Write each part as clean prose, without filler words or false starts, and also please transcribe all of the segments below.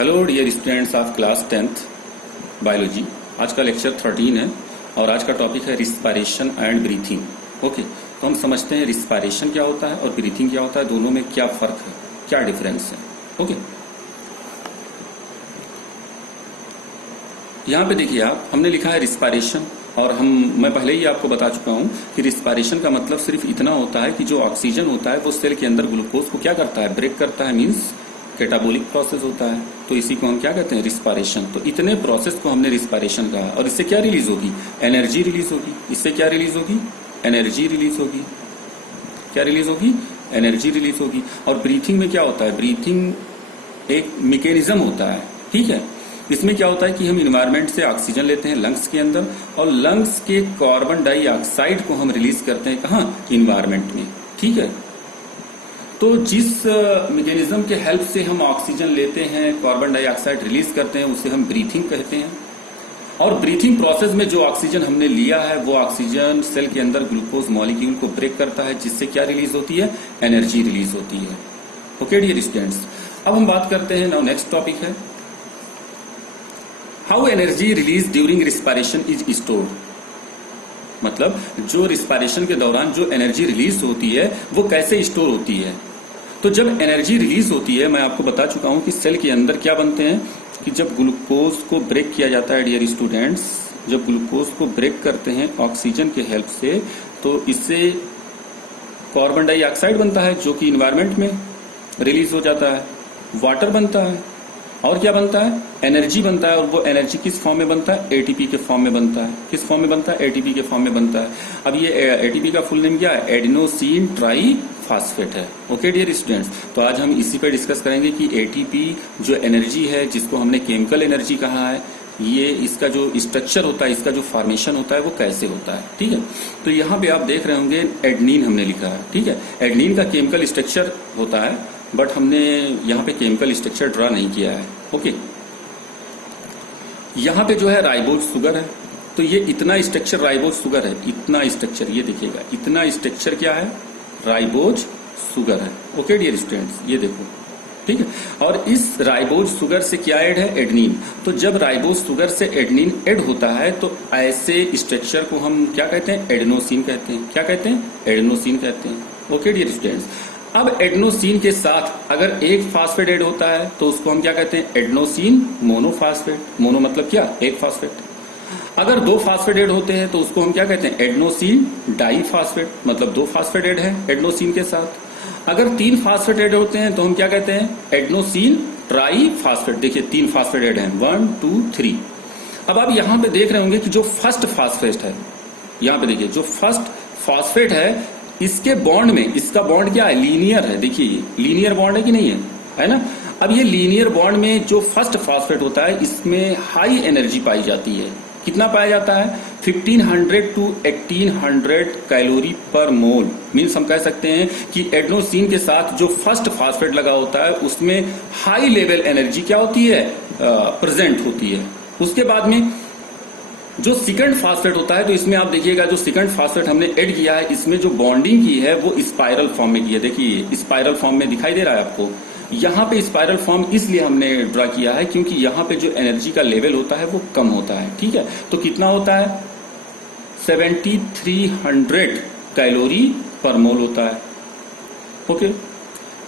Hello dear students of class 10th biology. आज का lecture 13 है और आज का टॉपिक है रिस्पायरेशन एंड ब्रीथिंग। ओके, तो हम समझते हैं रिस्पायरेशन क्या होता है और ब्रीथिंग क्या होता है, दोनों में क्या फर्क है, क्या डिफरेंस है। ओके, यहाँ पे देखिए आप, हमने लिखा है रिस्पायरेशन और मैं पहले ही आपको बता चुका हूं कि रिस्पायरेशन का मतलब सिर्फ इतना होता है कि जो ऑक्सीजन होता है वो सेल के अंदर ग्लूकोज को क्या करता है, ब्रेक करता है, मींस कैटाबोलिक प्रोसेस होता है। तो इसी को हम क्या कहते हैं, रिस्पायरेशन। तो इतने प्रोसेस को हमने रिस्पायरेशन कहा। और इससे क्या रिलीज होगी, एनर्जी रिलीज होगी। इससे क्या रिलीज होगी, एनर्जी रिलीज होगी। क्या रिलीज होगी, एनर्जी रिलीज होगी। और ब्रीथिंग में क्या होता है, ब्रीथिंग एक मैकेनिज्म होता है, ठीक है। इसमें क्या होता है कि हम इन्वायरमेंट से ऑक्सीजन लेते हैं लंग्स के अंदर और लंग्स के कार्बन डाइऑक्साइड को हम रिलीज करते हैं कहाँ, इन्वायरमेंट में, ठीक है। तो जिस मैकेनिज्म के हेल्प से हम ऑक्सीजन लेते हैं, कार्बन डाइऑक्साइड रिलीज करते हैं, उसे हम ब्रीथिंग कहते हैं। और ब्रीथिंग प्रोसेस में जो ऑक्सीजन हमने लिया है वो ऑक्सीजन सेल के अंदर ग्लूकोज मॉलिक्यूल को ब्रेक करता है, जिससे क्या रिलीज होती है, एनर्जी रिलीज होती है। ओके डियर स्टूडेंट्स, अब हम बात करते हैं, नाउ नेक्स्ट टॉपिक है how energy release during respiration is stored. मतलब जो रिस्पायरेशन के दौरान जो एनर्जी रिलीज होती है वो कैसे स्टोर होती है। तो जब एनर्जी रिलीज होती है, मैं आपको बता चुका हूं कि सेल के अंदर क्या बनते हैं कि जब ग्लूकोज को ब्रेक किया जाता है डियर स्टूडेंट्स, जब ग्लूकोज को ब्रेक करते हैं ऑक्सीजन के हेल्प से, तो इससे कार्बन डाइऑक्साइड बनता है जो कि इन्वायरमेंट में रिलीज हो जाता है, वाटर बनता है और क्या बनता है, एनर्जी बनता है। और वो एनर्जी किस फॉर्म में बनता है, एटीपी के फॉर्म में बनता है। किस फॉर्म में बनता है, एटीपी के फॉर्म में बनता है। अब ये एटीपी का फुल नेम क्या है, एडिनोसिन ट्राई फास्फेट है। ओके डियर स्टूडेंट्स, तो आज हम इसी पे डिस्कस करेंगे कि एटीपी जो एनर्जी है, जिसको हमने केमिकल एनर्जी कहा है, ये इसका जो स्ट्रक्चर होता है, इसका जो फॉर्मेशन होता है वो कैसे होता है, ठीक है। तो यहाँ पे आप देख रहे होंगे एडनिन हमने लिखा है, ठीक है। एडनिन का केमिकल स्ट्रक्चर होता है, बट हमने यहाँ पे केमिकल स्ट्रक्चर ड्रा नहीं किया है। ओके, यहाँ पे जो है राइबोज शुगर है, तो ये इतना स्ट्रक्चर राइबोज शुगर है, इतना स्ट्रक्चर, ये देखिएगा इतना स्ट्रक्चर क्या है, राइबोज शुगर है। ओके डियर स्टूडेंट्स, ये देखो, ठीक है। और इस राइबोज शुगर से क्या ऐड है, एडनिन। तो जब राइबोज शुगर से एडनिन ऐड होता है तो ऐसे स्ट्रक्चर को हम क्या कहते हैं, एडेनोसिन कहते हैं। क्या कहते हैं, एडेनोसिन कहते हैं। ओके डियर स्टूडेंट्स, अब एडेनोसिन के साथ अगर एक फास्फेट ऐड होता है तो उसको हम क्या कहते हैं, एडेनोसिन मोनोफास्फेट। मोनो मतलब क्या, एक फास्फेट। अगर दो फास्फेट ऐड होते हैं तो उसको हम क्या कहते हैं, एडेनोसिन डाइफास्फेट, मतलब दो फास्फेट ऐड है एडेनोसिन के साथ। अगर तीन फास्फेट ऐड होते हैं तो हम क्या कहते हैं, एडेनोसिन ट्राइफास्फेट। देखिए तीन फास्फेट ऐड हैं, 1 2 3। अब आप यहां पे देख रहे होंगे कि जो फर्स्ट फास्फेट है, यहां पे देखिए जो फर्स्ट फास्फेट है, इसके बॉन्ड में, इसका बॉन्ड क्या है, लीनियर है। देखिए लीनियर बॉन्ड है कि नहीं है ना। अब ये लीनियर बॉन्ड में जो फर्स्ट फास्फेट होता है, इसमें हाई एनर्जी पाई जाती है। कितना पाया जाता है, 1500 to 1800 कैलोरी पर मोल। मीन्स हम कह सकते हैं कि एडेनोसिन के साथ जो फर्स्ट फास्फेट लगा होता है उसमें हाई लेवल एनर्जी क्या होती है, प्रेजेंट होती है। उसके बाद में जो सेकंड फास्फेट होता है, तो इसमें आप देखिएगा जो सेकंड फास्फेट हमने ऐड किया है, इसमें जो बॉन्डिंग की है वो स्पाइरल फॉर्म में की है। देखिए स्पाइरल फॉर्म में दिखाई दे रहा है आपको। यहाँ पे स्पाइरल फॉर्म इसलिए हमने ड्रा किया है क्योंकि यहाँ पे जो एनर्जी का लेवल होता है वो कम होता है, ठीक है। तो कितना होता है, 7300 कैलोरी पर मोल होता है। ओके,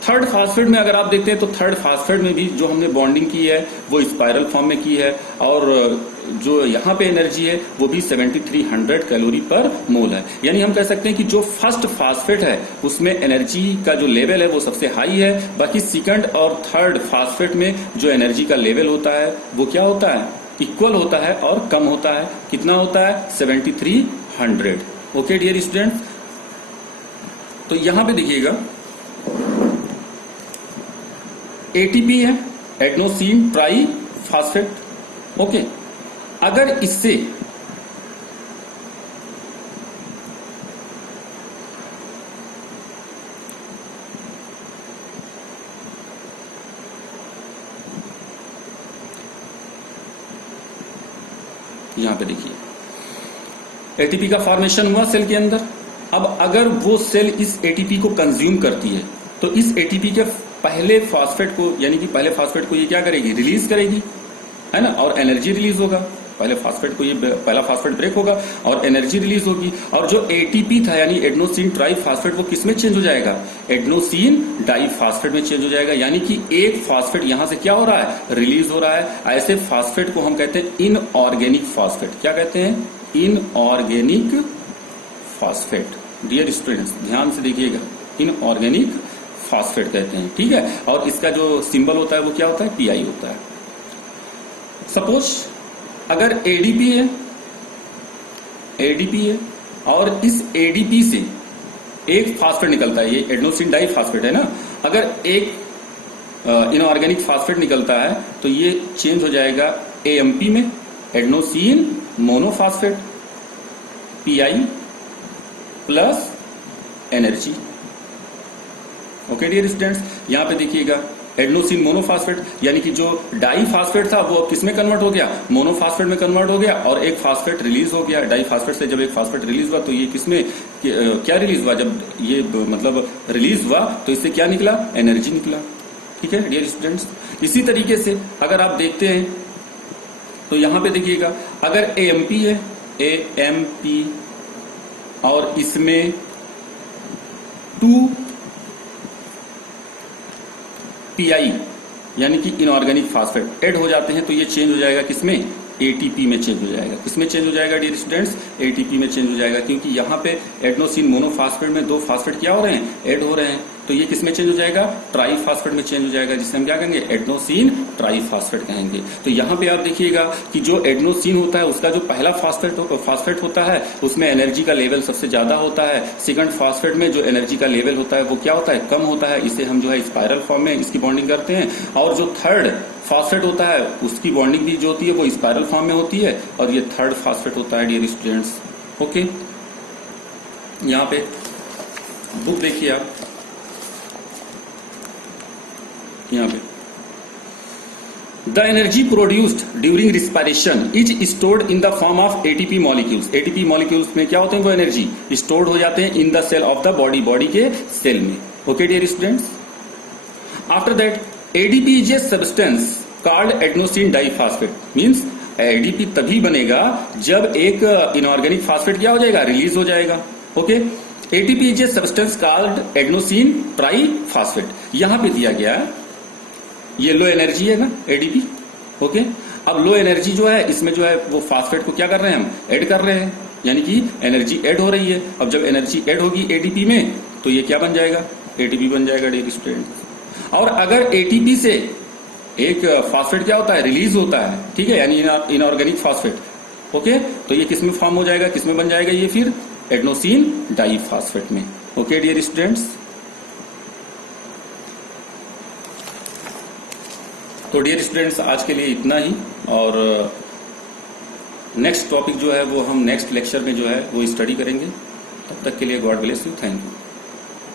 थर्ड फास्फेट में अगर आप देखते हैं तो थर्ड फास्फेट में भी जो हमने बॉन्डिंग की है वो स्पाइरल फॉर्म में की है, और जो यहाँ पे एनर्जी है वो भी 7300 कैलोरी पर मोल है। यानी हम कह सकते हैं कि जो फर्स्ट फास्फेट है उसमें एनर्जी का जो लेवल है वो सबसे हाई है। बाकी सेकंड और थर्ड फास्फेट में जो एनर्जी का लेवल होता है वो क्या होता है, इक्वल होता है और कम होता है। कितना होता है, 7300। ओके डियर स्टूडेंट्स, तो यहां पे देखिएगा एटीपी है, एडेनोसिन ट्राई फास्फेट। ओके, अगर इससे यहां पे देखिए एटीपी का फॉर्मेशन हुआ सेल के अंदर। अब अगर वो सेल इस एटीपी को कंज्यूम करती है तो इस एटीपी के पहले फास्फेट को, यानी कि पहले फास्फेट को ये क्या करेगी, रिलीज करेगी, है ना, और एनर्जी रिलीज होगा। पहले फास्फेट को ये पहला फास्फेट ब्रेक होगा और एनर्जी रिलीज होगी। और जो एटीपी था यानी एडेनोसिन ट्राइफास्फेट, वो किस में चेंज हो जाएगा, एडेनोसिन डाइफास्फेट में चेंज हो जाएगा। यानी कि एक फास्फेट यहां से क्या हो रहा है, रिलीज हो रहा है। ऐसे फास्फेट को हम कहते हैं इनऑर्गेनिक फास्फेट। क्या कहते हैं, इनऑर्गेनिक फास्फेट। डियर स्टूडेंट्स ध्यान से देखिएगा, इनऑर्गेनिक फास्फेट कहते हैं, ठीक है। और इसका जो सिंबल होता है वो क्या होता है, पीआई होता है। सपोज अगर एडीपी है और इस एडीपी से एक फास्फेट निकलता है, ये एडेनोसिन डाइफास्फेट है ना, अगर एक इनऑर्गेनिक फास्फेट निकलता है तो ये चेंज हो जाएगा एएमपी में, adenosine monophosphate, PI plus energy. Okay dear students, यहां पे देखिएगा एडेनोसिन मोनोफास्फेट, यानी कि जो डाइफास्फेट था वो किस में कन्वर्ट हो गया, मोनोफास्फेट में कन्वर्ट हो गया, और एक फास्फेट रिलीज हो गया। डाइफास्फेट से जब एक फास्फेट रिलीज हुआ तो ये किसमें क्या रिलीज हुआ, जब ये मतलब रिलीज हुआ तो इससे क्या निकला, एनर्जी निकला। ठीक है डियर स्टूडेंट्स, इसी तरीके से अगर आप देखते हैं तो यहां पे देखिएगा, अगर एएमपी है, एएमपी, और इसमें 2 पीआई यानी कि इनऑर्गेनिक फास्फेट ऐड हो जाते हैं तो ये चेंज हो जाएगा किसमें, एटीपी में चेंज हो जाएगा। किसमें चेंज हो जाएगा डियर स्टूडेंट्स, एटीपी में चेंज हो जाएगा, क्योंकि यहाँ पे एडेनोसिन मोनोफास्फेट में 2 फास्फेट क्या हो रहे हैं, ऐड हो रहे हैं। तो ये किसमें चेंज हो जाएगा, ट्राइफास्फेट में चेंज हो जाएगा, जिसे हम क्या कहेंगे, एडेनोसिन ट्राइफास्फेट कहेंगे। तो यहाँ पे आप देखिएगा कि जो एडेनोसिन होता है उसका जो पहला फास्फेट होता है उसमें एनर्जी का लेवल सबसे ज्यादा होता है। सेकंड फास्फेट में जो एनर्जी का लेवल होता है वो क्या होता है, कम होता है। इसे हम जो है स्पाइरल फॉर्म में इसकी बॉन्डिंग करते हैं। और जो थर्ड फास्फेट होता है उसकी बॉन्डिंग भी जो होती है वो स्पाइरल फॉर्म में होती है, और ये थर्ड फास्फेट होता है डियर स्टूडेंट्स। ओके, यहाँ पे बुक देखिए आप, यहाँ पे the energy produced during respiration is stored in the form of ATP molecules. ATP molecules में क्या होते हैं, वो एनर्जी स्टोर्ड हो जाते हैं in the cell of the body, body के सेल में। Okay dear students, after that ADP is a substance called adenosine diphosphate. Means ADP तभी बनेगा जब एक इनऑर्गेनिक फास्फेट क्या हो जाएगा, रिलीज हो जाएगा। Okay, ATP is a substance called adenosine triphosphate. यहां पे दिया गया है, ये लो एनर्जी है ना एडीपी। ओके, अब लो एनर्जी जो है इसमें जो है वो फास्फेट को क्या कर रहे हैं, हम ऐड कर रहे हैं, यानी कि एनर्जी ऐड हो रही है। अब जब एनर्जी ऐड होगी एडीपी में तो ये क्या बन जाएगा, एटीपी बन जाएगा डियर स्टूडेंट्स। और अगर एटीपी से एक फास्फेट क्या होता है, रिलीज होता है, ठीक है, यानी इनऑर्गेनिक फास्फेट। ओके, तो ये किसमें फॉर्म हो जाएगा, किसमें बन जाएगा, ये फिर एडेनोसिन डाइफास्फेट में। ओके डियर स्टूडेंट्स, तो डियर स्टूडेंट्स आज के लिए इतना ही, और नेक्स्ट टॉपिक जो है वो हम नेक्स्ट लेक्चर में जो है वो स्टडी करेंगे। तब तक के लिए God bless you, thank you.